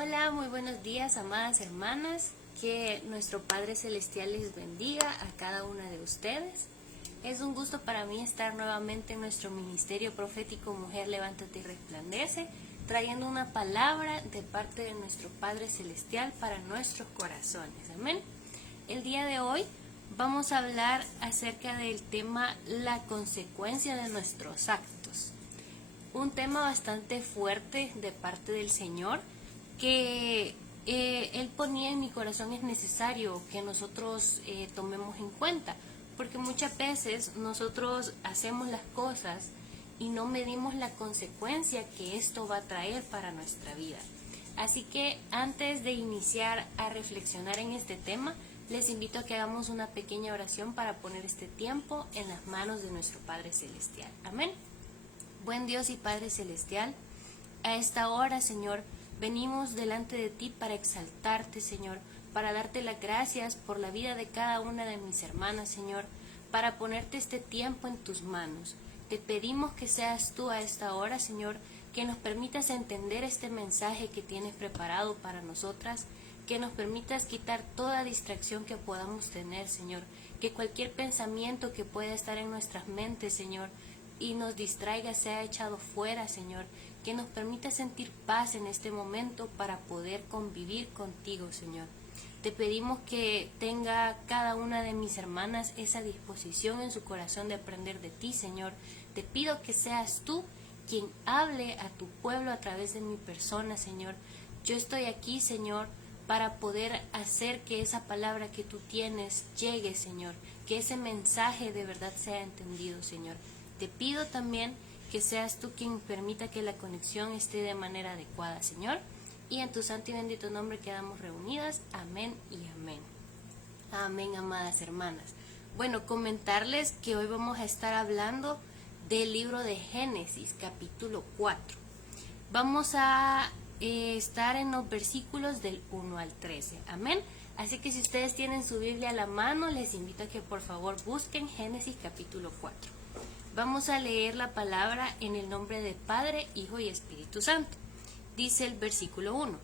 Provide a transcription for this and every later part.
Hola, muy buenos días, amadas hermanas. Que nuestro Padre Celestial les bendiga a cada una de ustedes. Es un gusto para mí estar nuevamente en nuestro ministerio profético Mujer Levántate y Resplandece, trayendo una palabra de parte de nuestro Padre Celestial para nuestros corazones. Amén. El día de hoy vamos a hablar acerca del tema la consecuencia de nuestros actos. Un tema bastante fuerte de parte del Señor que Él ponía en mi corazón. Es necesario que nosotros tomemos en cuenta, porque muchas veces nosotros hacemos las cosas y no medimos la consecuencia que esto va a traer para nuestra vida. Así que antes de iniciar a reflexionar en este tema, les invito a que hagamos una pequeña oración para poner este tiempo en las manos de nuestro Padre Celestial. Amén. Buen Dios y Padre Celestial, a esta hora, Señor, venimos delante de ti para exaltarte, Señor, para darte las gracias por la vida de cada una de mis hermanas, Señor, para ponerte este tiempo en tus manos. Te pedimos que seas tú a esta hora, Señor, que nos permitas entender este mensaje que tienes preparado para nosotras, que nos permitas quitar toda distracción que podamos tener, Señor, que cualquier pensamiento que pueda estar en nuestras mentes, Señor, y nos distraiga sea echado fuera, Señor, que nos permita sentir paz en este momento para poder convivir contigo, Señor. Te pedimos que tenga cada una de mis hermanas esa disposición en su corazón de aprender de ti, Señor. Te pido que seas tú quien hable a tu pueblo a través de mi persona, Señor. Yo estoy aquí, Señor, para poder hacer que esa palabra que tú tienes llegue, Señor, que ese mensaje de verdad sea entendido, Señor. Te pido también que seas tú quien permita que la conexión esté de manera adecuada, Señor. Y en tu santo y bendito nombre quedamos reunidas. Amén y amén. Amén, amadas hermanas. Bueno, comentarles que hoy vamos a estar hablando del libro de Génesis, capítulo 4. Vamos a estar en los versículos del 1 al 13. Amén. Así que si ustedes tienen su Biblia a la mano, les invito a que por favor busquen Génesis capítulo 4. Vamos a leer la palabra en el nombre de Padre, Hijo y Espíritu Santo. Dice el versículo 1.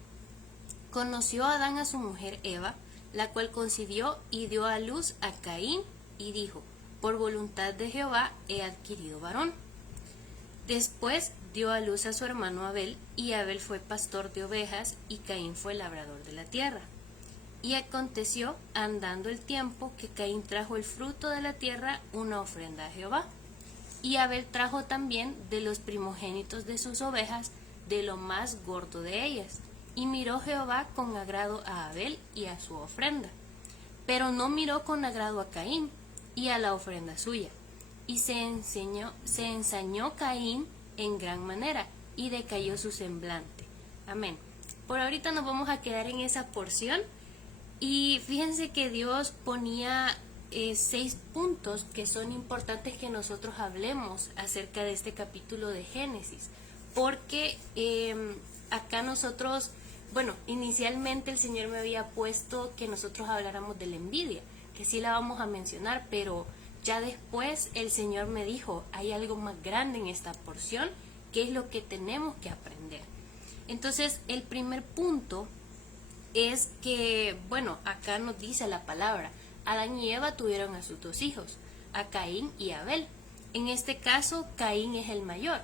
Conoció Adán a su mujer Eva, la cual concibió y dio a luz a Caín, y dijo, por voluntad de Jehová he adquirido varón. Después dio a luz a su hermano Abel, y Abel fue pastor de ovejas, y Caín fue labrador de la tierra. Y aconteció, andando el tiempo, que Caín trajo el fruto de la tierra, una ofrenda a Jehová. Y Abel trajo también de los primogénitos de sus ovejas, de lo más gordo de ellas. Y miró Jehová con agrado a Abel y a su ofrenda. Pero no miró con agrado a Caín y a la ofrenda suya. Y se ensañó Caín en gran manera, y decayó su semblante. Amén. Por ahorita nos vamos a quedar en esa porción. Y fíjense que Dios ponía 6 puntos que son importantes que nosotros hablemos acerca de este capítulo de Génesis, porque acá nosotros, inicialmente el Señor me había puesto que nosotros habláramos de la envidia, que sí la vamos a mencionar, pero ya después el Señor me dijo, hay algo más grande en esta porción, que es lo que tenemos que aprender. Entonces, el primer punto es que, acá nos dice la palabra, Adán y Eva tuvieron a sus 2 hijos, a Caín y a Abel. En este caso, Caín es el mayor.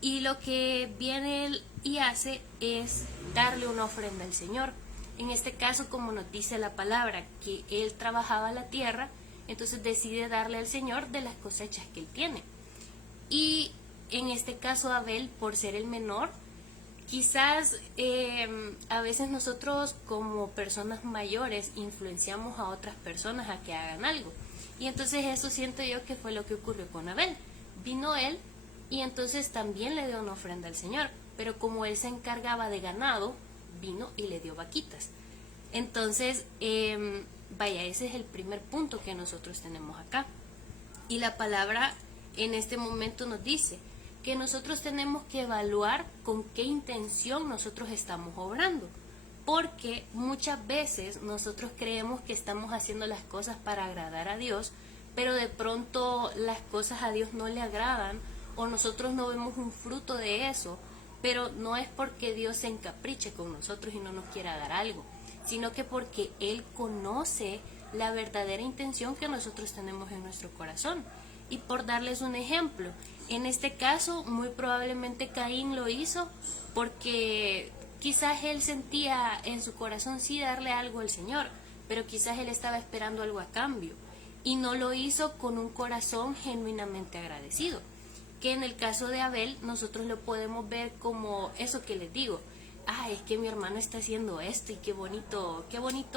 Y lo que viene él y hace es darle una ofrenda al Señor. En este caso, como nos dice la palabra, que él trabajaba la tierra, entonces decide darle al Señor de las cosechas que él tiene. Y en este caso, Abel, por ser el menor, quizás a veces nosotros como personas mayores influenciamos a otras personas a que hagan algo. Y entonces eso siento yo que fue lo que ocurrió con Abel. Vino él y entonces también le dio una ofrenda al Señor. Pero como él se encargaba de ganado, vino y le dio vaquitas. Entonces, ese es el primer punto que nosotros tenemos acá. Y la palabra en este momento nos dice que nosotros tenemos que evaluar con qué intención nosotros estamos obrando, porque muchas veces nosotros creemos que estamos haciendo las cosas para agradar a Dios, pero de pronto las cosas a Dios no le agradan, o nosotros no vemos un fruto de eso, pero no es porque Dios se encapriche con nosotros y no nos quiera dar algo, sino que porque Él conoce la verdadera intención que nosotros tenemos en nuestro corazón. Y por darles un ejemplo, en este caso muy probablemente Caín lo hizo porque quizás él sentía en su corazón sí darle algo al Señor, pero quizás él estaba esperando algo a cambio y no lo hizo con un corazón genuinamente agradecido. Que en el caso de Abel nosotros lo podemos ver como eso que les digo, es que mi hermano está haciendo esto y qué bonito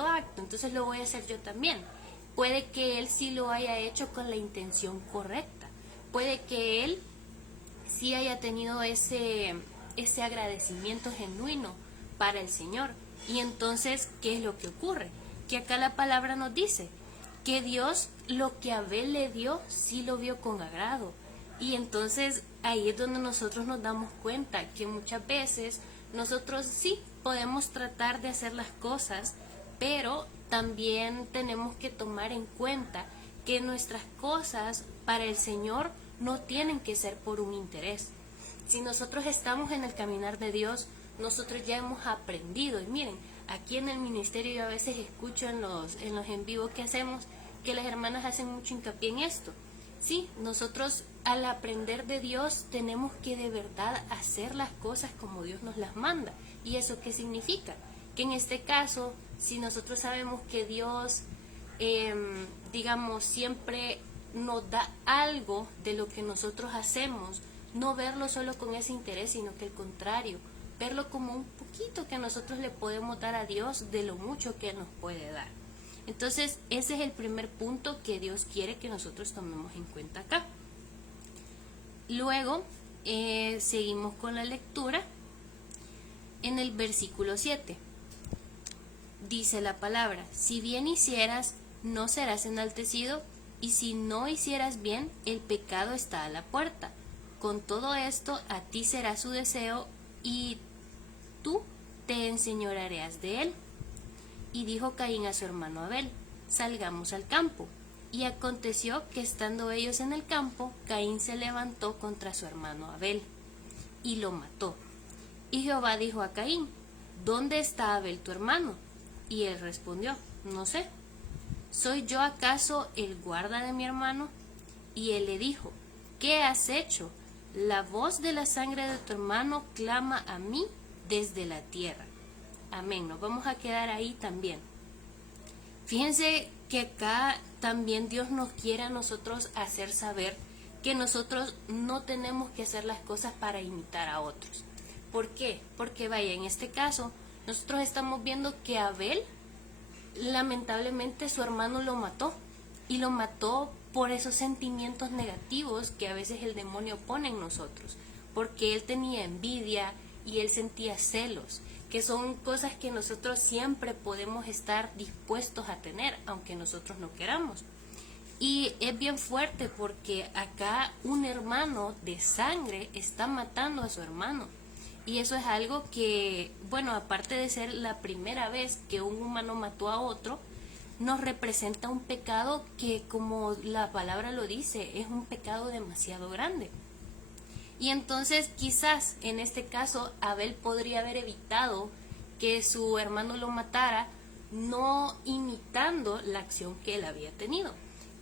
acto, entonces lo voy a hacer yo también. Puede que él sí lo haya hecho con la intención correcta, puede que él sí haya tenido ese agradecimiento genuino para el Señor. Y entonces, ¿qué es lo que ocurre? Que acá la palabra nos dice que Dios lo que Abel le dio sí lo vio con agrado. Y entonces ahí es donde nosotros nos damos cuenta que muchas veces nosotros sí podemos tratar de hacer las cosas, pero también tenemos que tomar en cuenta que nuestras cosas para el Señor no tienen que ser por un interés. Si nosotros estamos en el caminar de Dios, nosotros ya hemos aprendido. Y miren, aquí en el ministerio yo a veces escucho en los en vivo que hacemos que las hermanas hacen mucho hincapié en esto. Sí, nosotros al aprender de Dios tenemos que de verdad hacer las cosas como Dios nos las manda. ¿Y eso qué significa? Que en este caso, si nosotros sabemos que Dios, digamos, siempre nos da algo de lo que nosotros hacemos, no verlo solo con ese interés, sino que al contrario, verlo como un poquito que nosotros le podemos dar a Dios de lo mucho que Él nos puede dar. Entonces, ese es el primer punto que Dios quiere que nosotros tomemos en cuenta acá. Luego, seguimos con la lectura. En el versículo 7, dice la palabra, si bien hicieras, no serás enaltecido, y si no hicieras bien, el pecado está a la puerta. Con todo esto, a ti será su deseo, y tú te enseñorearás de él. Y dijo Caín a su hermano Abel, salgamos al campo. Y aconteció que estando ellos en el campo, Caín se levantó contra su hermano Abel, y lo mató. Y Jehová dijo a Caín, ¿dónde está Abel tu hermano? Y él respondió, no sé. ¿Soy yo acaso el guarda de mi hermano? Y él le dijo, ¿qué has hecho? La voz de la sangre de tu hermano clama a mí desde la tierra. Amén, nos vamos a quedar ahí también. Fíjense que acá también Dios nos quiere a nosotros hacer saber que nosotros no tenemos que hacer las cosas para imitar a otros. ¿Por qué? Porque vaya, en este caso, nosotros estamos viendo que Abel, lamentablemente su hermano lo mató, y lo mató por esos sentimientos negativos que a veces el demonio pone en nosotros, porque él tenía envidia y él sentía celos, que son cosas que nosotros siempre podemos estar dispuestos a tener, aunque nosotros no queramos. Y es bien fuerte porque acá un hermano de sangre está matando a su hermano. Y eso es algo que, bueno, aparte de ser la primera vez que un humano mató a otro, nos representa un pecado que, como la palabra lo dice, es un pecado demasiado grande. Y entonces quizás en este caso Abel podría haber evitado que su hermano lo matara, no imitando la acción que él había tenido,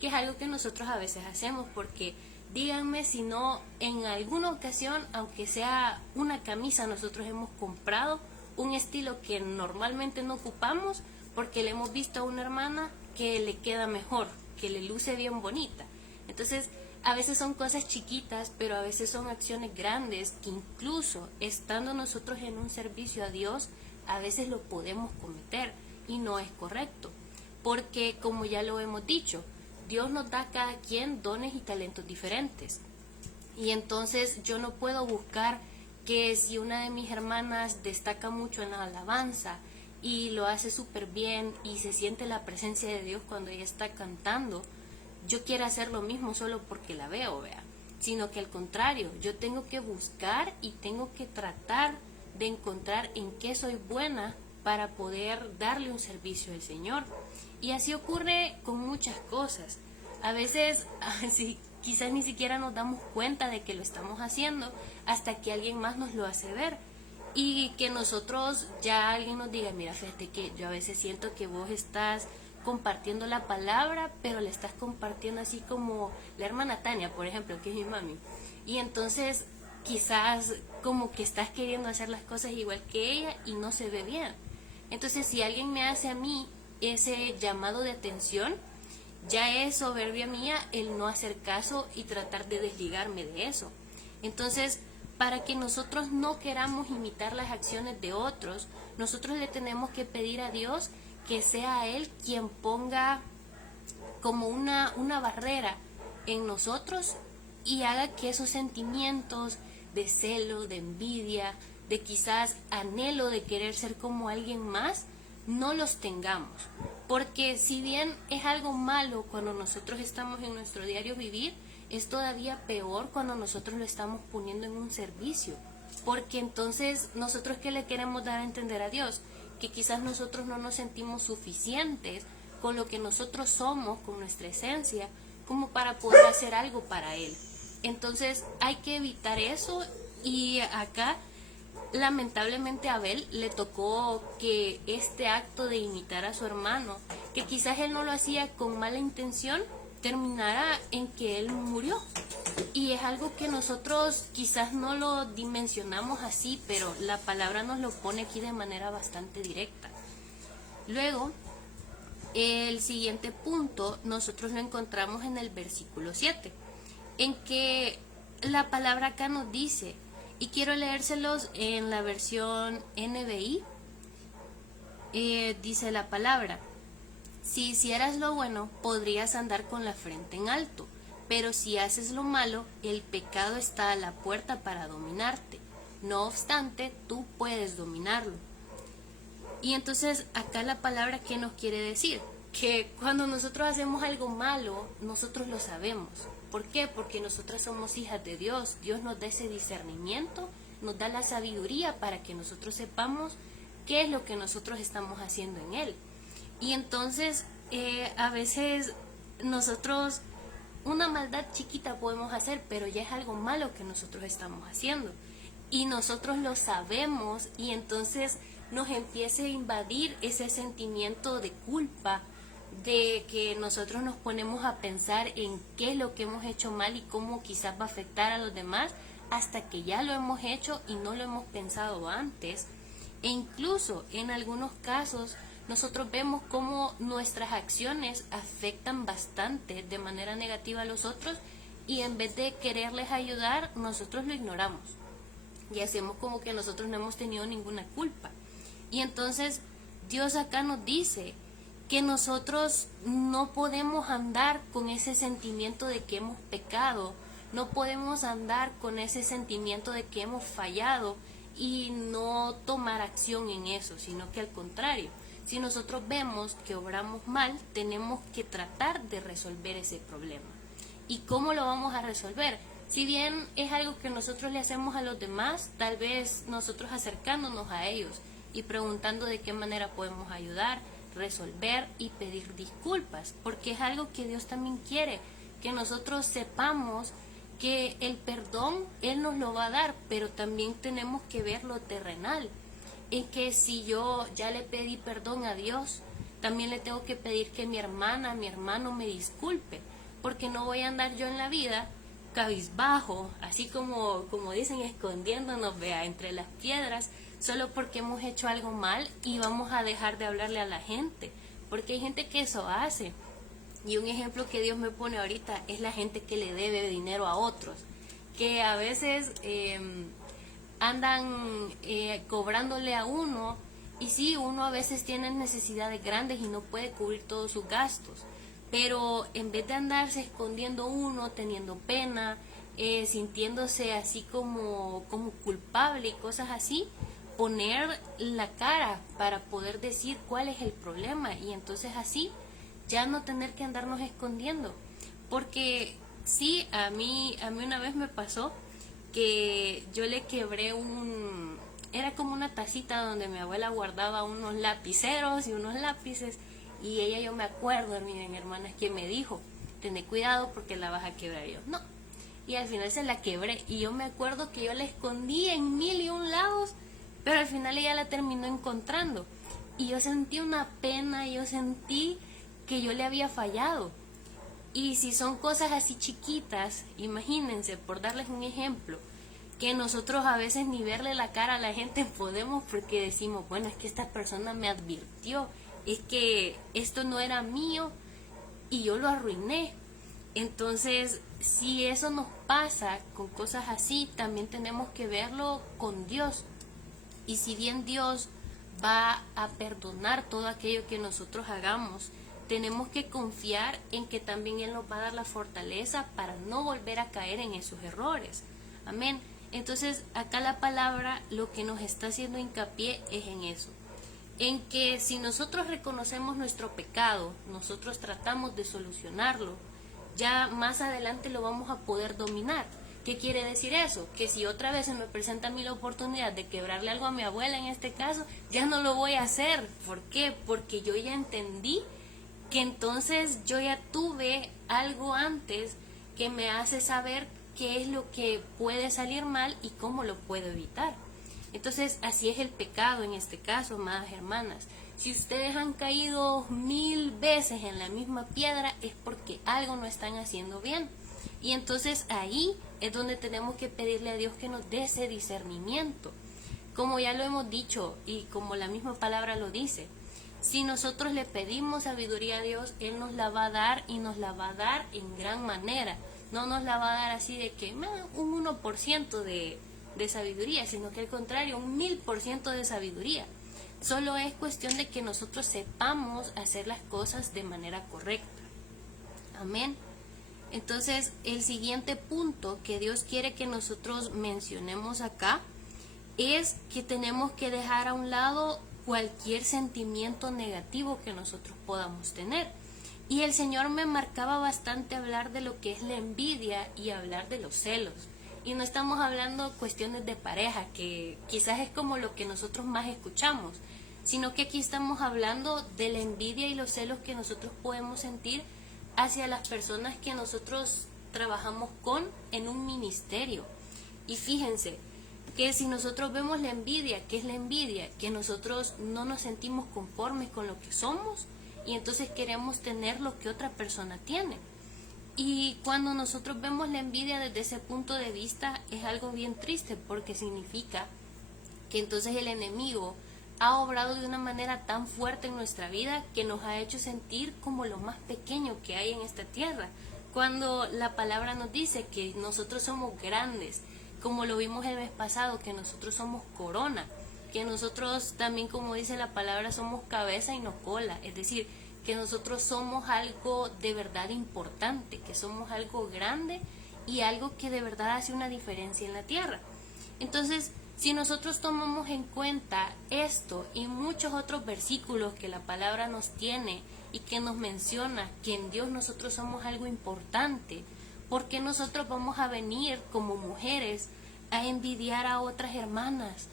que es algo que nosotros a veces hacemos, porque díganme si no en alguna ocasión, aunque sea una camisa, nosotros hemos comprado un estilo que normalmente no ocupamos porque le hemos visto a una hermana que le queda mejor, que le luce bien bonita. Entonces, a veces son cosas chiquitas, pero a veces son acciones grandes que incluso estando nosotros en un servicio a Dios, a veces lo podemos cometer y no es correcto. Porque, como ya lo hemos dicho, Dios nos da a cada quien dones y talentos diferentes. Y entonces yo no puedo buscar que si una de mis hermanas destaca mucho en la alabanza y lo hace súper bien y se siente la presencia de Dios cuando ella está cantando, yo quiero hacer lo mismo solo porque la veo, vea. Sino que al contrario, yo tengo que buscar y tengo que tratar de encontrar en qué soy buena para poder darle un servicio al Señor. Y así ocurre con muchas cosas. A veces, así quizás ni siquiera nos damos cuenta de que lo estamos haciendo hasta que alguien más nos lo hace ver. Y que nosotros, ya alguien nos diga, mira, fíjate que yo a veces siento que vos estás compartiendo la palabra, pero le estás compartiendo así como la hermana Tania, por ejemplo, que es mi mami. Y entonces quizás como que estás queriendo hacer las cosas igual que ella y no se ve bien. Entonces si alguien me hace a mí ese llamado de atención, ya es soberbia mía el no hacer caso y tratar de desligarme de eso. Entonces, para que nosotros no queramos imitar las acciones de otros, nosotros le tenemos que pedir a Dios que sea Él quien ponga como una barrera en nosotros y haga que esos sentimientos de celo, de envidia, de quizás anhelo de querer ser como alguien más, no los tengamos. Porque si bien es algo malo cuando nosotros estamos en nuestro diario vivir, es todavía peor cuando nosotros lo estamos poniendo en un servicio. Porque entonces nosotros, ¿qué le queremos dar a entender a Dios? Que quizás nosotros no nos sentimos suficientes con lo que nosotros somos, con nuestra esencia, como para poder hacer algo para Él. Entonces hay que evitar eso, y acá lamentablemente a Abel le tocó que este acto de imitar a su hermano, que quizás él no lo hacía con mala intención, terminara en que él murió. Y es algo que nosotros quizás no lo dimensionamos así, pero la palabra nos lo pone aquí de manera bastante directa. Luego, el siguiente punto nosotros lo encontramos en el versículo 7, en que la palabra acá nos dice, y quiero leérselos en la versión NBI, dice la palabra: si hicieras lo bueno, podrías andar con la frente en alto, pero si haces lo malo, el pecado está a la puerta para dominarte. No obstante, tú puedes dominarlo. Y entonces acá la palabra, ¿qué nos quiere decir? Que cuando nosotros hacemos algo malo, nosotros lo sabemos. ¿Por qué? Porque nosotras somos hijas de Dios. Dios nos da ese discernimiento, nos da la sabiduría para que nosotros sepamos qué es lo que nosotros estamos haciendo en Él. Y entonces a veces nosotros una maldad chiquita podemos hacer, pero ya es algo malo que nosotros estamos haciendo. Y nosotros lo sabemos, y entonces nos empieza a invadir ese sentimiento de culpa, de que nosotros nos ponemos a pensar en qué es lo que hemos hecho mal y cómo quizás va a afectar a los demás, hasta que ya lo hemos hecho y no lo hemos pensado antes. E incluso en algunos casos nosotros vemos cómo nuestras acciones afectan bastante de manera negativa a los otros, y en vez de quererles ayudar, nosotros lo ignoramos y hacemos como que nosotros no hemos tenido ninguna culpa. Y entonces Dios acá nos dice que nosotros no podemos andar con ese sentimiento de que hemos pecado, no podemos andar con ese sentimiento de que hemos fallado y no tomar acción en eso, sino que al contrario, si nosotros vemos que obramos mal, tenemos que tratar de resolver ese problema. ¿Y cómo lo vamos a resolver? Si bien es algo que nosotros le hacemos a los demás, tal vez nosotros acercándonos a ellos y preguntando de qué manera podemos ayudar, resolver y pedir disculpas, porque es algo que Dios también quiere, que nosotros sepamos que el perdón Él nos lo va a dar, pero también tenemos que ver lo terrenal, en que si yo ya le pedí perdón a Dios, también le tengo que pedir que mi hermana, mi hermano me disculpe, porque no voy a andar yo en la vida cabizbajo, así como dicen, escondiéndonos, vea, entre las piedras, solo porque hemos hecho algo mal y vamos a dejar de hablarle a la gente, porque hay gente que eso hace. Y un ejemplo que Dios me pone ahorita es la gente que le debe dinero a otros, que a veces andan cobrándole a uno, y sí, uno a veces tiene necesidades grandes y no puede cubrir todos sus gastos, pero en vez de andarse escondiendo uno, teniendo pena, sintiéndose así como culpable y cosas así, poner la cara para poder decir cuál es el problema, y entonces así ya no tener que andarnos escondiendo. Porque sí, a mí una vez me pasó que yo le quebré era como una tacita donde mi abuela guardaba unos lapiceros y unos lápices, y ella, yo me acuerdo, miren hermanas, que me dijo, tené cuidado porque la vas a quebrar. Y yo, no. Y al final se la quebré. Y yo me acuerdo que yo la escondí en 1001 lados, pero al final ella la terminó encontrando. Y yo sentí una pena, yo sentí que yo le había fallado. Y si son cosas así chiquitas, imagínense, por darles un ejemplo, que nosotros a veces ni verle la cara a la gente podemos porque decimos, bueno, es que esta persona me advirtió, es que esto no era mío y yo lo arruiné. Entonces, si eso nos pasa con cosas así, también tenemos que verlo con Dios. Y si bien Dios va a perdonar todo aquello que nosotros hagamos, tenemos que confiar en que también Él nos va a dar la fortaleza para no volver a caer en esos errores. Amén. Entonces, acá la palabra lo que nos está haciendo hincapié es en eso. En que si nosotros reconocemos nuestro pecado, nosotros tratamos de solucionarlo, ya más adelante lo vamos a poder dominar. ¿Qué quiere decir eso? Que si otra vez se me presenta a mí la oportunidad de quebrarle algo a mi abuela en este caso, ya no lo voy a hacer. ¿Por qué? Porque yo ya entendí que entonces yo ya tuve algo antes que me hace saber qué es lo que puede salir mal y cómo lo puedo evitar. Entonces así es el pecado en este caso, amadas hermanas. Si ustedes han caído 1000 veces en la misma piedra es porque algo no están haciendo bien. Y entonces ahí es donde tenemos que pedirle a Dios que nos dé ese discernimiento. Como ya lo hemos dicho y como la misma palabra lo dice, si nosotros le pedimos sabiduría a Dios, Él nos la va a dar y nos la va a dar en gran manera. No nos la va a dar así de que un 1% de sabiduría, sino que al contrario, un 1000% de sabiduría. Solo es cuestión de que nosotros sepamos hacer las cosas de manera correcta. Amén. Entonces, el siguiente punto que Dios quiere que nosotros mencionemos acá es que tenemos que dejar a un lado cualquier sentimiento negativo que nosotros podamos tener. Y el Señor me marcaba bastante hablar de lo que es la envidia y hablar de los celos. Y no estamos hablando cuestiones de pareja, que quizás es como lo que nosotros más escuchamos, sino que aquí estamos hablando de la envidia y los celos que nosotros podemos sentir hacia las personas que nosotros trabajamos con en un ministerio. Y fíjense que si nosotros vemos la envidia, ¿qué es la envidia? Que nosotros no nos sentimos conformes con lo que somos y entonces queremos tener lo que otra persona tiene. Y cuando nosotros vemos la envidia desde ese punto de vista es algo bien triste porque significa que entonces el enemigo ha obrado de una manera tan fuerte en nuestra vida que nos ha hecho sentir como lo más pequeño que hay en esta tierra, cuando la palabra nos dice que nosotros somos grandes, como lo vimos el mes pasado, que nosotros somos corona, que nosotros también, como dice la palabra, somos cabeza y no cola, es decir, que nosotros somos algo de verdad importante, que somos algo grande y algo que de verdad hace una diferencia en la tierra. Entonces, si nosotros tomamos en cuenta esto y muchos otros versículos que la palabra nos tiene y que nos menciona que en Dios nosotros somos algo importante, ¿por qué nosotros vamos a venir como mujeres a envidiar a otras hermanas?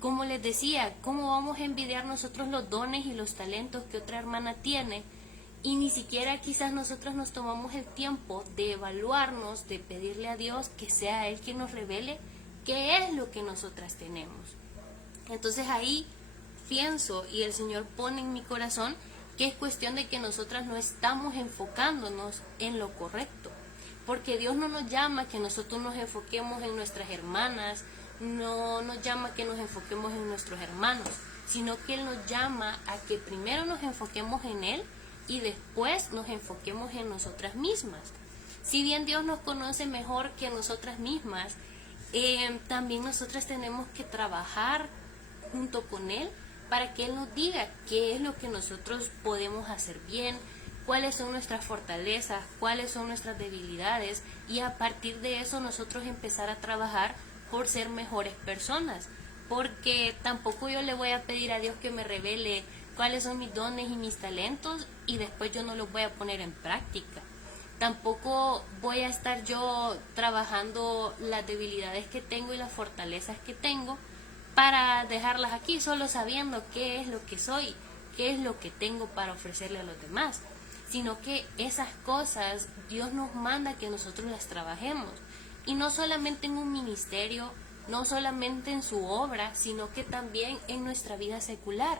Como les decía, ¿cómo vamos a envidiar nosotros los dones y los talentos que otra hermana tiene? Y ni siquiera quizás nosotros nos tomamos el tiempo de evaluarnos, de pedirle a Dios que sea Él quien nos revele qué es lo que nosotras tenemos. Entonces ahí pienso y el Señor pone en mi corazón que es cuestión de que nosotras no estamos enfocándonos en lo correcto, porque Dios no nos llama a que nosotros nos enfoquemos en nuestras hermanas, no nos llama a que nos enfoquemos en nuestros hermanos, sino que Él nos llama a que primero nos enfoquemos en Él y después nos enfoquemos en nosotras mismas. Si bien Dios nos conoce mejor que nosotras mismas, también nosotras tenemos que trabajar junto con Él para que Él nos diga qué es lo que nosotros podemos hacer bien, cuáles son nuestras fortalezas, cuáles son nuestras debilidades, y a partir de eso nosotros empezar a trabajar por ser mejores personas, porque tampoco yo le voy a pedir a Dios que me revele cuáles son mis dones y mis talentos y después yo no los voy a poner en práctica. Tampoco voy a estar yo trabajando las debilidades que tengo y las fortalezas que tengo para dejarlas aquí solo sabiendo qué es lo que soy, qué es lo que tengo para ofrecerle a los demás, sino que esas cosas Dios nos manda que nosotros las trabajemos. Y no solamente en un ministerio, no solamente en su obra, sino que también en nuestra vida secular.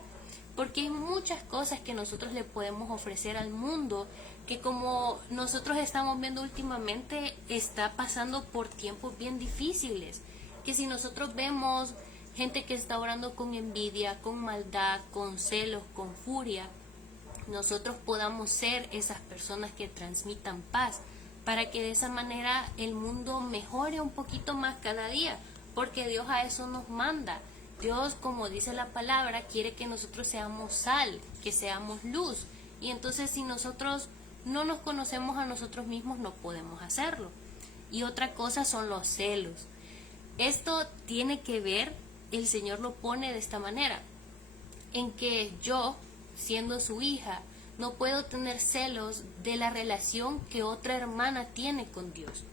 Porque hay muchas cosas que nosotros le podemos ofrecer al mundo, que como nosotros estamos viendo últimamente, está pasando por tiempos bien difíciles. Que si nosotros vemos gente que está orando con envidia, con maldad, con celos, con furia, nosotros podamos ser esas personas que transmitan paz, para que de esa manera el mundo mejore un poquito más cada día, porque Dios a eso nos manda. Dios, como dice la palabra, quiere que nosotros seamos sal, que seamos luz. Y entonces si nosotros no nos conocemos a nosotros mismos, no podemos hacerlo. Y otra cosa son los celos. Esto tiene que ver, el Señor lo pone de esta manera, en que yo, siendo su hija, no puedo tener celos de la relación que otra hermana tiene con Dios.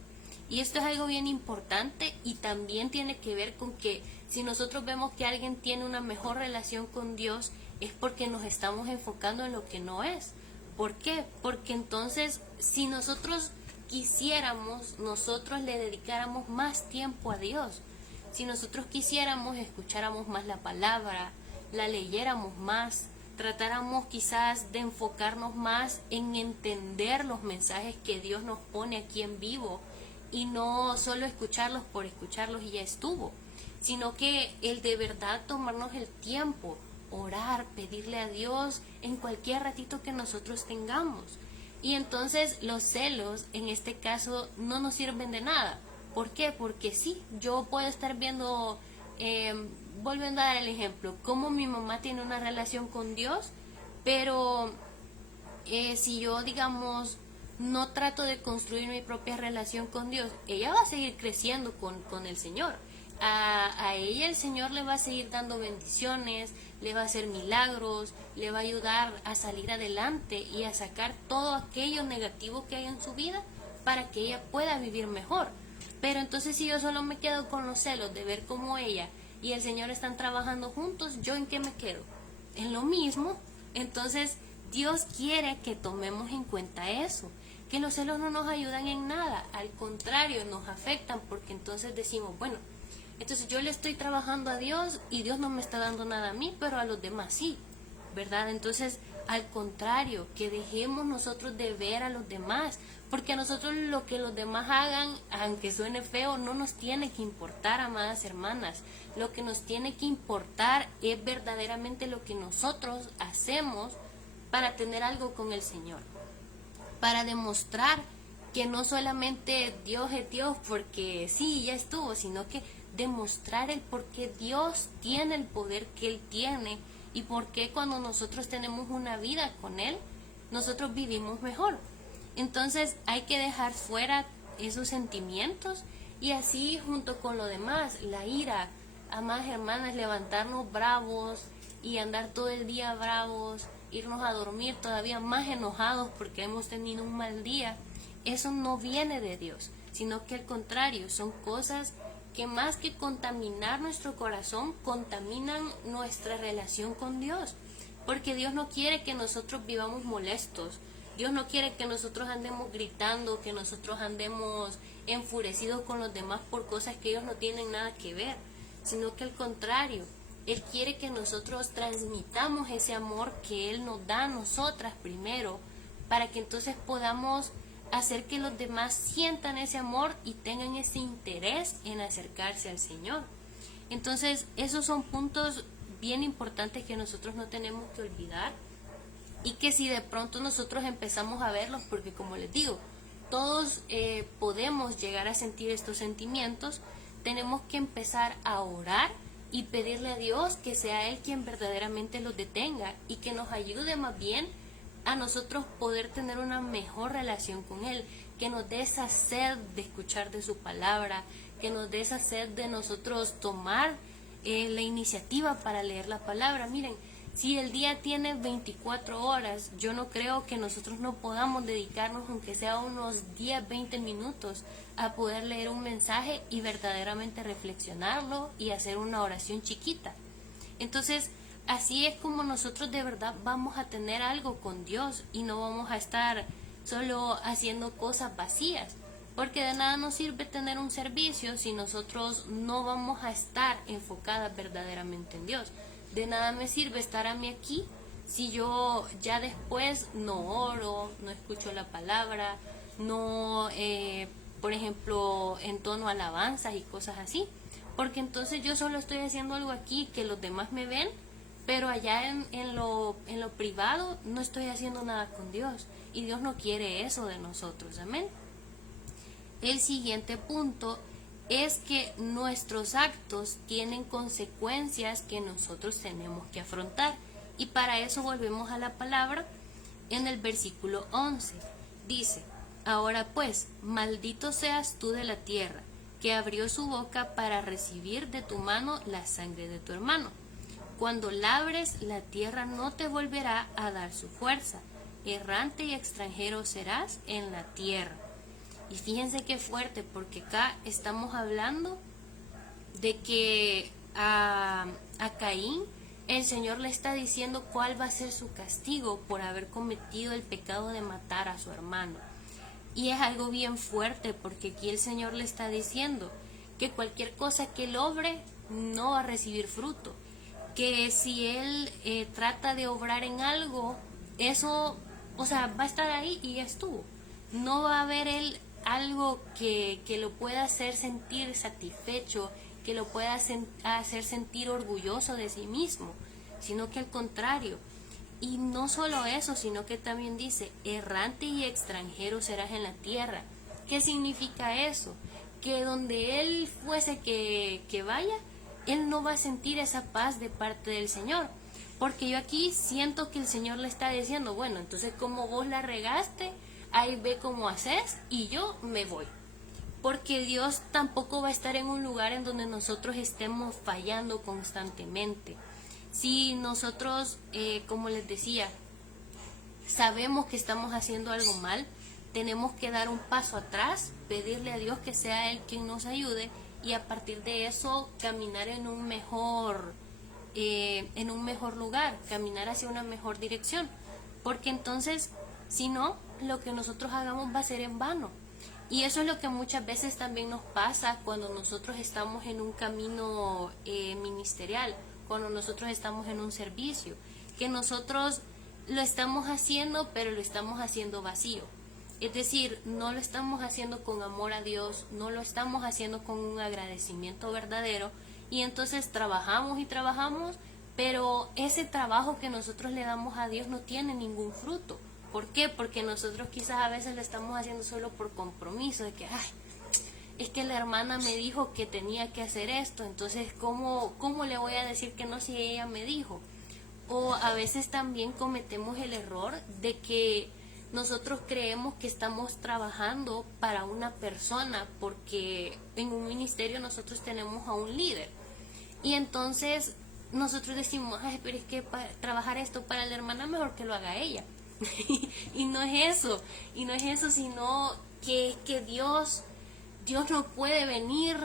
Y esto es algo bien importante y también tiene que ver con que si nosotros vemos que alguien tiene una mejor relación con Dios, es porque nos estamos enfocando en lo que no es. ¿Por qué? Porque entonces, si nosotros quisiéramos, nosotros le dedicáramos más tiempo a Dios. Si nosotros quisiéramos, escucháramos más la palabra, la leyéramos más, tratáramos quizás de enfocarnos más en entender los mensajes que Dios nos pone aquí en vivo y no solo escucharlos por escucharlos y ya estuvo, sino que el de verdad tomarnos el tiempo, orar, pedirle a Dios en cualquier ratito que nosotros tengamos. Y entonces los celos en este caso no nos sirven de nada. ¿Por qué? Porque sí, yo puedo estar viendo, volviendo a dar el ejemplo, cómo mi mamá tiene una relación con Dios, pero si yo, digamos, no trato de construir mi propia relación con Dios, ella va a seguir creciendo con el Señor. A ella el Señor le va a seguir dando bendiciones, le va a hacer milagros, le va a ayudar a salir adelante y a sacar todo aquello negativo que hay en su vida para que ella pueda vivir mejor. Pero entonces si yo solo me quedo con los celos de ver cómo ella y el Señor están trabajando juntos, ¿yo en qué me quedo? En lo mismo. Entonces Dios quiere que tomemos en cuenta eso, que los celos no nos ayudan en nada, al contrario, nos afectan, porque entonces decimos, bueno, entonces yo le estoy trabajando a Dios y Dios no me está dando nada a mí, pero a los demás sí, ¿verdad? Entonces, al contrario, que dejemos nosotros de ver a los demás, porque a nosotros lo que los demás hagan, aunque suene feo, no nos tiene que importar, amadas hermanas. Lo que nos tiene que importar es verdaderamente lo que nosotros hacemos para tener algo con el Señor, para demostrar que no solamente Dios es Dios porque sí, ya estuvo, sino que demostrar el por qué Dios tiene el poder que Él tiene y por qué cuando nosotros tenemos una vida con Él, nosotros vivimos mejor. Entonces hay que dejar fuera esos sentimientos y así junto con lo demás, la ira, amadas hermanas, levantarnos bravos y andar todo el día bravos, irnos a dormir todavía más enojados porque hemos tenido un mal día, eso no viene de Dios, sino que al contrario, son cosas que más que contaminar nuestro corazón, contaminan nuestra relación con Dios, porque Dios no quiere que nosotros vivamos molestos, Dios no quiere que nosotros andemos gritando, que nosotros andemos enfurecidos con los demás por cosas que ellos no tienen nada que ver, sino que al contrario, Él quiere que nosotros transmitamos ese amor que Él nos da a nosotras primero, para que entonces podamos hacer que los demás sientan ese amor y tengan ese interés en acercarse al Señor. Entonces, esos son puntos bien importantes que nosotros no tenemos que olvidar y que si de pronto nosotros empezamos a verlos, porque como les digo, todos podemos llegar a sentir estos sentimientos, tenemos que empezar a orar y pedirle a Dios que sea Él quien verdaderamente los detenga y que nos ayude más bien a nosotros poder tener una mejor relación con Él, que nos dé esa sed de escuchar de su palabra, que nos dé esa sed de nosotros tomar la iniciativa para leer la palabra. Miren, si el día tiene 24 horas, yo no creo que nosotros no podamos dedicarnos, aunque sea unos 10, 20 minutos, a poder leer un mensaje y verdaderamente reflexionarlo y hacer una oración chiquita. Entonces, así es como nosotros de verdad vamos a tener algo con Dios y no vamos a estar solo haciendo cosas vacías. Porque de nada nos sirve tener un servicio si nosotros no vamos a estar enfocadas verdaderamente en Dios. De nada me sirve estar a mí aquí si yo ya después no oro, no escucho la palabra, no, por ejemplo, entono alabanzas y cosas así. Porque entonces yo solo estoy haciendo algo aquí que los demás me ven, pero allá en lo privado no estoy haciendo nada con Dios. Y Dios no quiere eso de nosotros. Amén. El siguiente punto es que nuestros actos tienen consecuencias que nosotros tenemos que afrontar. Y para eso volvemos a la palabra en el versículo 11. Dice, ahora pues, maldito seas tú de la tierra, que abrió su boca para recibir de tu mano la sangre de tu hermano. Cuando labres, la tierra no te volverá a dar su fuerza. Errante y extranjero serás en la tierra. Y fíjense qué fuerte, porque acá estamos hablando de que a Caín el Señor le está diciendo cuál va a ser su castigo por haber cometido el pecado de matar a su hermano. Y es algo bien fuerte, porque aquí el Señor le está diciendo que cualquier cosa que él obre no va a recibir fruto. Que si él trata de obrar en algo, eso, o sea, va a estar ahí y ya estuvo. No va a haber él algo que lo pueda hacer sentir satisfecho, que lo pueda hacer sentir orgulloso de sí mismo, sino que al contrario. Y no solo eso, sino que también dice, errante y extranjero serás en la tierra. ¿Qué significa eso? Que donde él fuese que vaya, él no va a sentir esa paz de parte del Señor. Porque yo aquí siento que el Señor le está diciendo, bueno, entonces como vos la regaste, ahí ve cómo haces y yo me voy. Porque Dios tampoco va a estar en un lugar en donde nosotros estemos fallando constantemente. Si nosotros, como les decía, sabemos que estamos haciendo algo mal, tenemos que dar un paso atrás, pedirle a Dios que sea Él quien nos ayude y a partir de eso caminar en un mejor lugar, caminar hacia una mejor dirección. Porque entonces, si no, lo que nosotros hagamos va a ser en vano. Y eso es lo que muchas veces también nos pasa cuando nosotros estamos en un camino ministerial, cuando nosotros estamos en un servicio, que nosotros lo estamos haciendo, pero lo estamos haciendo vacío. Es decir, no lo estamos haciendo con amor a Dios, no lo estamos haciendo con un agradecimiento verdadero, y entonces trabajamos y trabajamos, pero ese trabajo que nosotros le damos a Dios no tiene ningún fruto. ¿Por qué? Porque nosotros quizás a veces lo estamos haciendo solo por compromiso, de que, ay, es que la hermana me dijo que tenía que hacer esto, entonces ¿cómo le voy a decir que no si ella me dijo? O a veces también cometemos el error de que nosotros creemos que estamos trabajando para una persona porque en un ministerio nosotros tenemos a un líder. Y entonces nosotros decimos, ay, pero es que trabajar esto para la hermana mejor que lo haga ella. Y no es eso, sino que Dios no puede venir,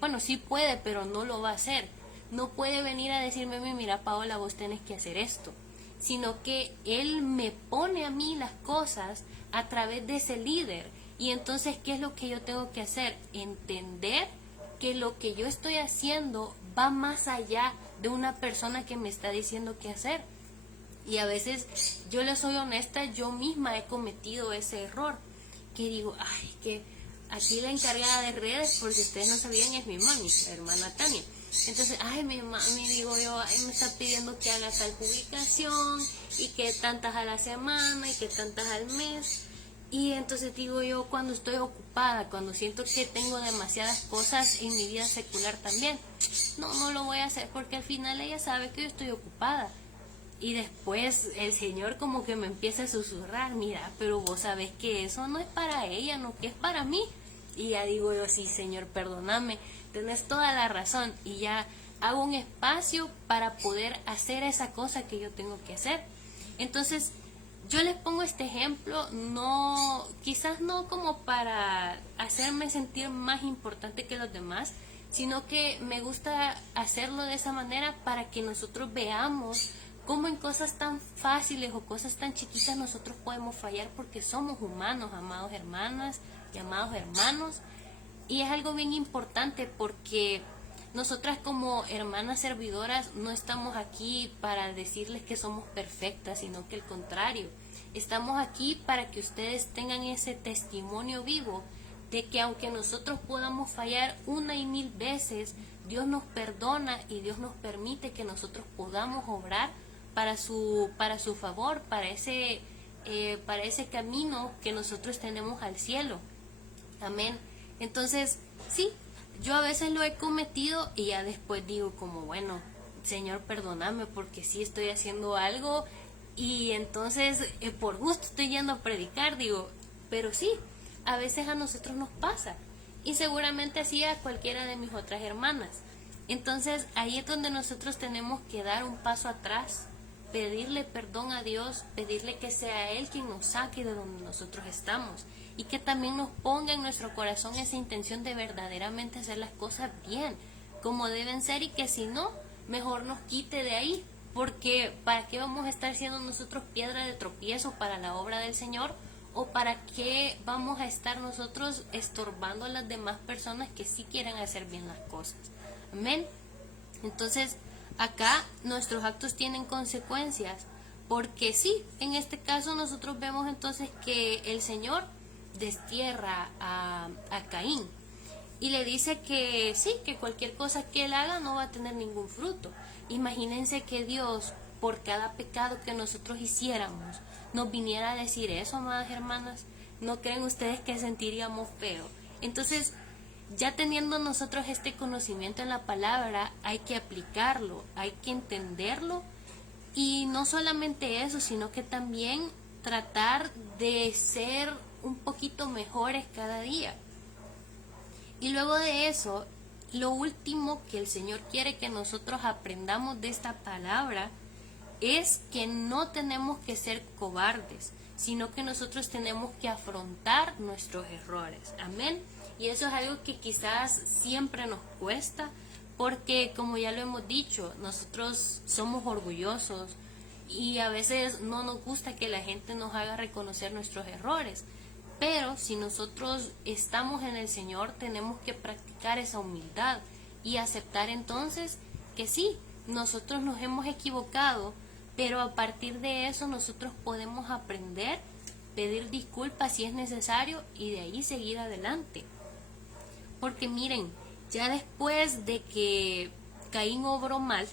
bueno, sí puede, pero no lo va a hacer. No puede venir a decirme, mira, Paola, vos tenés que hacer esto, sino que Él me pone a mí las cosas a través de ese líder. Y entonces, ¿qué es lo que yo tengo que hacer? Entender que lo que yo estoy haciendo va más allá de una persona que me está diciendo qué hacer. Y a veces, yo le soy honesta, yo misma he cometido ese error, que digo, ay, que aquí la encargada de redes, porque ustedes no sabían, es mi mami, la hermana Tania. Entonces, ay, mi mami, digo yo, ay, me está pidiendo que haga tal publicación, y que tantas a la semana, y que tantas al mes. Y entonces digo yo, cuando estoy ocupada, cuando siento que tengo demasiadas cosas en mi vida secular también, no lo voy a hacer, porque al final ella sabe que yo estoy ocupada. Y después el Señor como que me empieza a susurrar, mira, pero vos sabés que eso no es para ella, no, que es para mí. Y ya digo yo, sí, Señor, perdóname, tenés toda la razón. Y ya hago un espacio para poder hacer esa cosa que yo tengo que hacer. Entonces, yo les pongo este ejemplo, quizás no como para hacerme sentir más importante que los demás, sino que me gusta hacerlo de esa manera para que nosotros veamos cómo en cosas tan fáciles o cosas tan chiquitas nosotros podemos fallar, porque somos humanos, amados hermanas y amados hermanos. Y es algo bien importante porque nosotras como hermanas servidoras no estamos aquí para decirles que somos perfectas, sino que al contrario, estamos aquí para que ustedes tengan ese testimonio vivo de que aunque nosotros podamos fallar 1,000 veces, Dios nos perdona y Dios nos permite que nosotros podamos obrar para su favor, para ese camino que nosotros tenemos al cielo. Amén. Entonces, sí, yo a veces lo he cometido y ya después digo como, bueno, Señor, perdóname porque sí estoy haciendo algo y entonces por gusto estoy yendo a predicar, digo, pero sí, a veces a nosotros nos pasa y seguramente así a cualquiera de mis otras hermanas. Entonces ahí es donde nosotros tenemos que dar un paso atrás, pedirle perdón a Dios, pedirle que sea Él quien nos saque de donde nosotros estamos y que también nos ponga en nuestro corazón esa intención de verdaderamente hacer las cosas bien, como deben ser, y que si no, mejor nos quite de ahí, porque ¿para qué vamos a estar siendo nosotros piedra de tropiezo para la obra del Señor? ¿O para qué vamos a estar nosotros estorbando a las demás personas que sí quieren hacer bien las cosas? Amén. Entonces, acá nuestros actos tienen consecuencias, porque sí, en este caso nosotros vemos entonces que el Señor destierra a Caín y le dice que sí, que cualquier cosa que él haga no va a tener ningún fruto. Imagínense que Dios, por cada pecado que nosotros hiciéramos, nos viniera a decir eso, amadas hermanas. ¿No creen ustedes que sentiríamos feo? Entonces, ya teniendo nosotros este conocimiento en la palabra, hay que aplicarlo, hay que entenderlo, y no solamente eso, sino que también tratar de ser un poquito mejores cada día. Y luego de eso, lo último que el Señor quiere que nosotros aprendamos de esta palabra es que no tenemos que ser cobardes, sino que nosotros tenemos que afrontar nuestros errores. Amén. Y eso es algo que quizás siempre nos cuesta, porque como ya lo hemos dicho, nosotros somos orgullosos y a veces no nos gusta que la gente nos haga reconocer nuestros errores. Pero si nosotros estamos en el Señor, tenemos que practicar esa humildad y aceptar entonces que sí, nosotros nos hemos equivocado, pero a partir de eso nosotros podemos aprender, pedir disculpas si es necesario y de ahí seguir adelante. Porque miren, ya después de que Caín obró mal,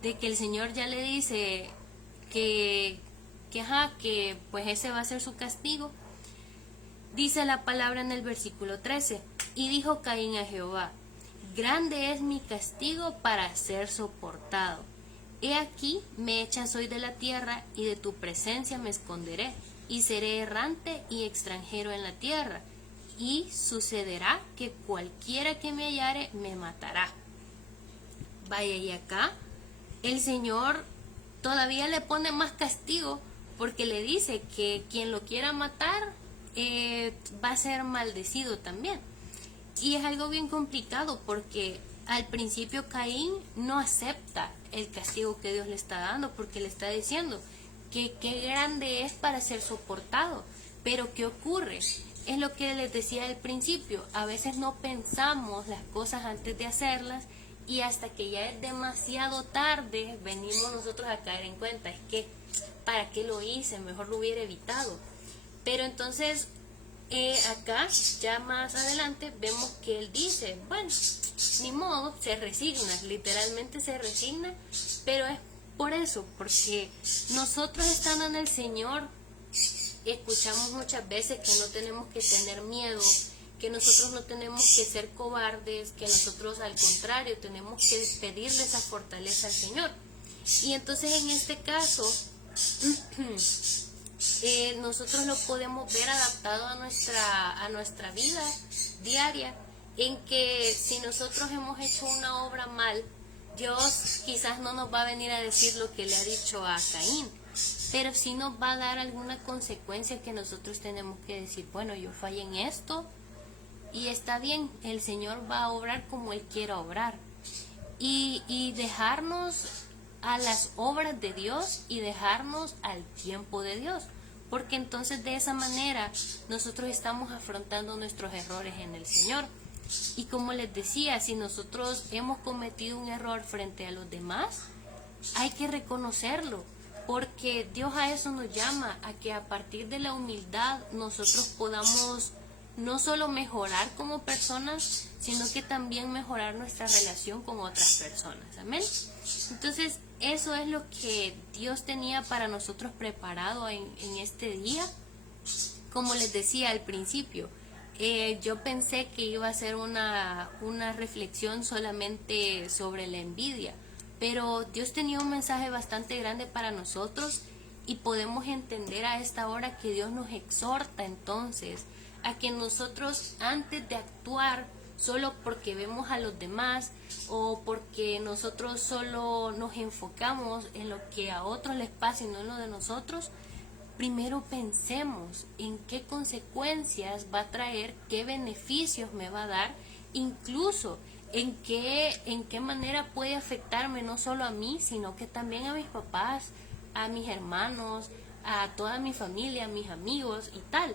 de que el Señor ya le dice que pues ese va a ser su castigo, dice la palabra en el versículo 13, y dijo Caín a Jehová, grande es mi castigo para ser soportado. He aquí, me echas hoy de la tierra, y de tu presencia me esconderé, y seré errante y extranjero en la tierra, y sucederá que cualquiera que me hallare me matará. Vaya, y acá el Señor todavía le pone más castigo, porque le dice que quien lo quiera matar va a ser maldecido también. Y es algo bien complicado, porque al principio Caín no acepta el castigo que Dios le está dando, porque le está diciendo que qué grande es para ser soportado. Pero ¿qué ocurre? Es lo que les decía al principio, a veces no pensamos las cosas antes de hacerlas, y hasta que ya es demasiado tarde venimos nosotros a caer en cuenta, es que ¿para qué lo hice? Mejor lo hubiera evitado. Pero entonces acá ya más adelante vemos que él dice, bueno, ni modo, se resigna, literalmente se resigna, pero es por eso, porque nosotros estando en el Señor escuchamos muchas veces que no tenemos que tener miedo, que nosotros no tenemos que ser cobardes, que nosotros al contrario tenemos que pedirle esa fortaleza al Señor. Y entonces en este caso nosotros lo podemos ver adaptado a nuestra vida diaria, en que si nosotros hemos hecho una obra mal, Dios quizás no nos va a venir a decir lo que le ha dicho a Caín, pero sí nos va a dar alguna consecuencia que nosotros tenemos que decir, bueno, yo fallé en esto, Y está bien, el Señor va a obrar como Él quiera obrar. Y dejarnos a las obras de Dios y dejarnos al tiempo de Dios. Porque entonces de esa manera nosotros estamos afrontando nuestros errores en el Señor. Y como les decía, si nosotros hemos cometido un error frente a los demás, hay que reconocerlo, porque Dios a eso nos llama, a que a partir de la humildad nosotros podamos no solo mejorar como personas, sino que también mejorar nuestra relación con otras personas. Amén. Entonces, eso es lo que Dios tenía para nosotros preparado en este día. Como les decía al principio, yo pensé que iba a ser una reflexión solamente sobre la envidia, pero Dios tenía un mensaje bastante grande para nosotros y podemos entender a esta hora que Dios nos exhorta entonces a que nosotros, antes de actuar solo porque vemos a los demás o porque nosotros solo nos enfocamos en lo que a otros les pasa y no en lo de nosotros, primero pensemos en qué consecuencias va a traer, qué beneficios me va a dar, incluso en qué manera puede afectarme no solo a mí, sino que también a mis papás, a mis hermanos, a toda mi familia, a mis amigos y tal,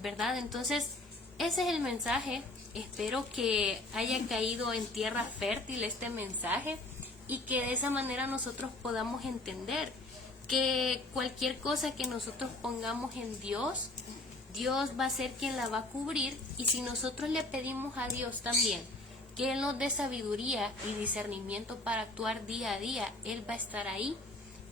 ¿verdad? Entonces, ese es el mensaje. Espero que haya caído en tierra fértil este mensaje y que de esa manera nosotros podamos entender que cualquier cosa que nosotros pongamos en Dios, Dios va a ser quien la va a cubrir, y si nosotros le pedimos a Dios también que Él nos dé sabiduría y discernimiento para actuar día a día, Él va a estar ahí,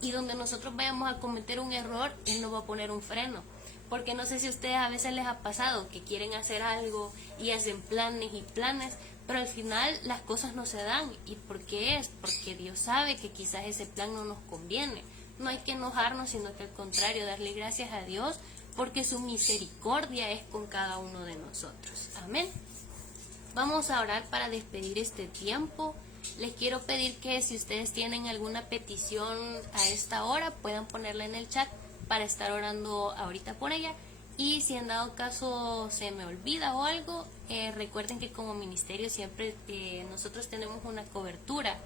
y donde nosotros vayamos a cometer un error, Él nos va a poner un freno. Porque no sé si a ustedes a veces les ha pasado que quieren hacer algo y hacen planes y planes, pero al final las cosas no se dan. ¿Y por qué es? Porque Dios sabe que quizás ese plan no nos conviene. No hay que enojarnos, sino que al contrario, darle gracias a Dios, porque su misericordia es con cada uno de nosotros. Amén. Vamos a orar para despedir este tiempo. Les quiero pedir que si ustedes tienen alguna petición a esta hora, puedan ponerla en el chat para estar orando ahorita por ella. Y si en dado caso se me olvida o algo, recuerden que como ministerio siempre nosotros tenemos una cobertura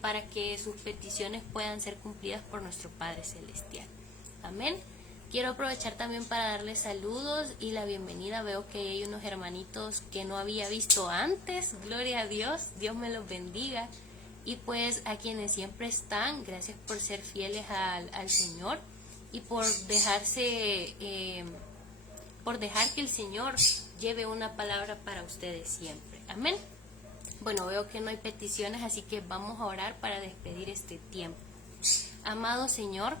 para que sus peticiones puedan ser cumplidas por nuestro Padre Celestial. Amén. Quiero aprovechar también para darles saludos y la bienvenida. Veo que hay unos hermanitos que no había visto antes. Gloria a Dios. Dios me los bendiga. Y pues a quienes siempre están, gracias por ser fieles al Señor y por dejar que el Señor lleve una palabra para ustedes siempre. Amén. Bueno, veo que no hay peticiones, así que vamos a orar para despedir este tiempo. Amado Señor,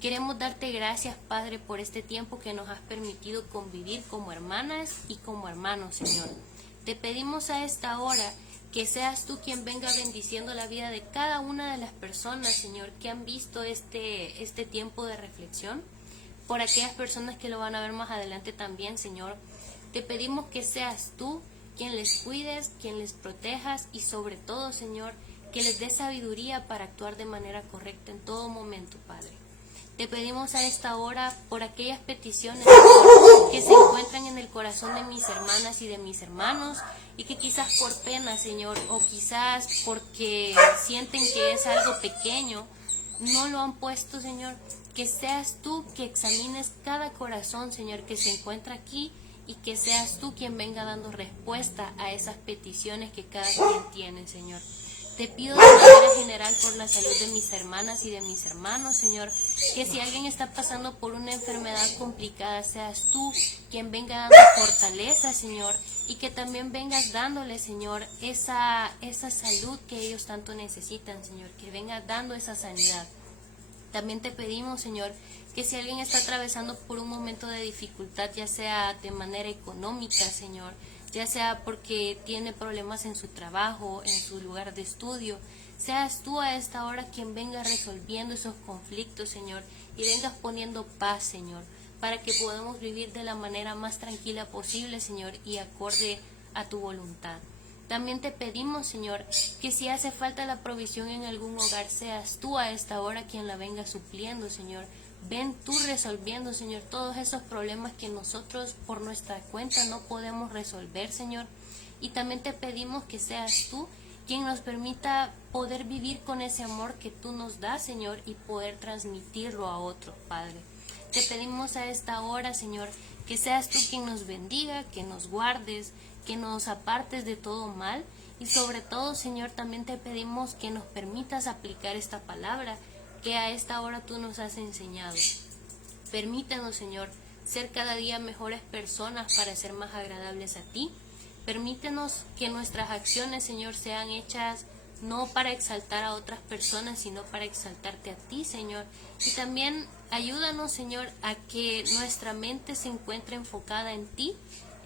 queremos darte gracias, Padre, por este tiempo que nos has permitido convivir como hermanas y como hermanos, Señor. Te pedimos a esta hora que seas tú quien venga bendiciendo la vida de cada una de las personas, Señor, que han visto este tiempo de reflexión. Por aquellas personas que lo van a ver más adelante también, Señor, te pedimos que seas tú quien les cuides, quien les protejas y sobre todo, Señor, que les dé sabiduría para actuar de manera correcta en todo momento, Padre. Te pedimos a esta hora por aquellas peticiones, Señor, que se encuentran en el corazón de mis hermanas y de mis hermanos y que quizás por pena, Señor, o quizás porque sienten que es algo pequeño, no lo han puesto, Señor. Que seas tú que examines cada corazón, Señor, que se encuentra aquí y que seas tú quien venga dando respuesta a esas peticiones que cada quien tiene, Señor. Te pido de manera general por la salud de mis hermanas y de mis hermanos, Señor, que si alguien está pasando por una enfermedad complicada, seas tú quien venga dando fortaleza, Señor, y que también vengas dándole, Señor, esa salud que ellos tanto necesitan, Señor, que vengas dando esa sanidad. También te pedimos, Señor, que si alguien está atravesando por un momento de dificultad, ya sea de manera económica, Señor, ya sea porque tiene problemas en su trabajo, en su lugar de estudio, seas tú a esta hora quien venga resolviendo esos conflictos, Señor, y vengas poniendo paz, Señor, para que podamos vivir de la manera más tranquila posible, Señor, y acorde a tu voluntad. También te pedimos, Señor, que si hace falta la provisión en algún hogar, seas tú a esta hora quien la venga supliendo, Señor, ven tú resolviendo, Señor, todos esos problemas que nosotros por nuestra cuenta no podemos resolver, Señor. Y también te pedimos que seas tú quien nos permita poder vivir con ese amor que tú nos das, Señor, y poder transmitirlo a otros, Padre. Te pedimos a esta hora, Señor, que seas tú quien nos bendiga, que nos guardes, que nos apartes de todo mal. Y sobre todo, Señor, también te pedimos que nos permitas aplicar esta palabra que a esta hora tú nos has enseñado. Permítanos, Señor, ser cada día mejores personas para ser más agradables a ti. Permítenos que nuestras acciones, Señor, sean hechas no para exaltar a otras personas, sino para exaltarte a ti, Señor. Y también ayúdanos, Señor, a que nuestra mente se encuentre enfocada en ti,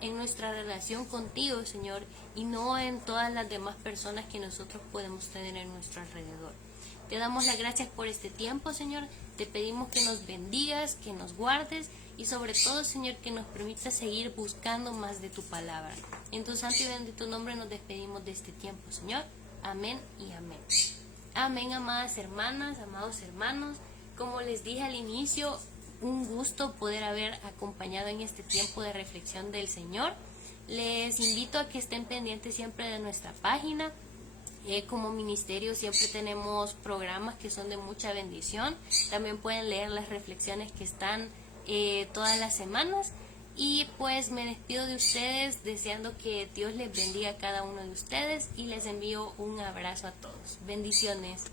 en nuestra relación contigo, Señor, y no en todas las demás personas que nosotros podemos tener en nuestro alrededor. Te damos las gracias por este tiempo, Señor. Te pedimos que nos bendigas, que nos guardes y sobre todo, Señor, que nos permitas seguir buscando más de tu palabra. En tu santo y bendito nombre nos despedimos de este tiempo, Señor. Amén y amén. Amén, amadas hermanas, amados hermanos. Como les dije al inicio, un gusto poder haber acompañado en este tiempo de reflexión del Señor. Les invito a que estén pendientes siempre de nuestra página. Como ministerio siempre tenemos programas que son de mucha bendición. También pueden leer las reflexiones que están todas las semanas. Y pues me despido de ustedes deseando que Dios les bendiga a cada uno de ustedes y les envío un abrazo a todos. Bendiciones.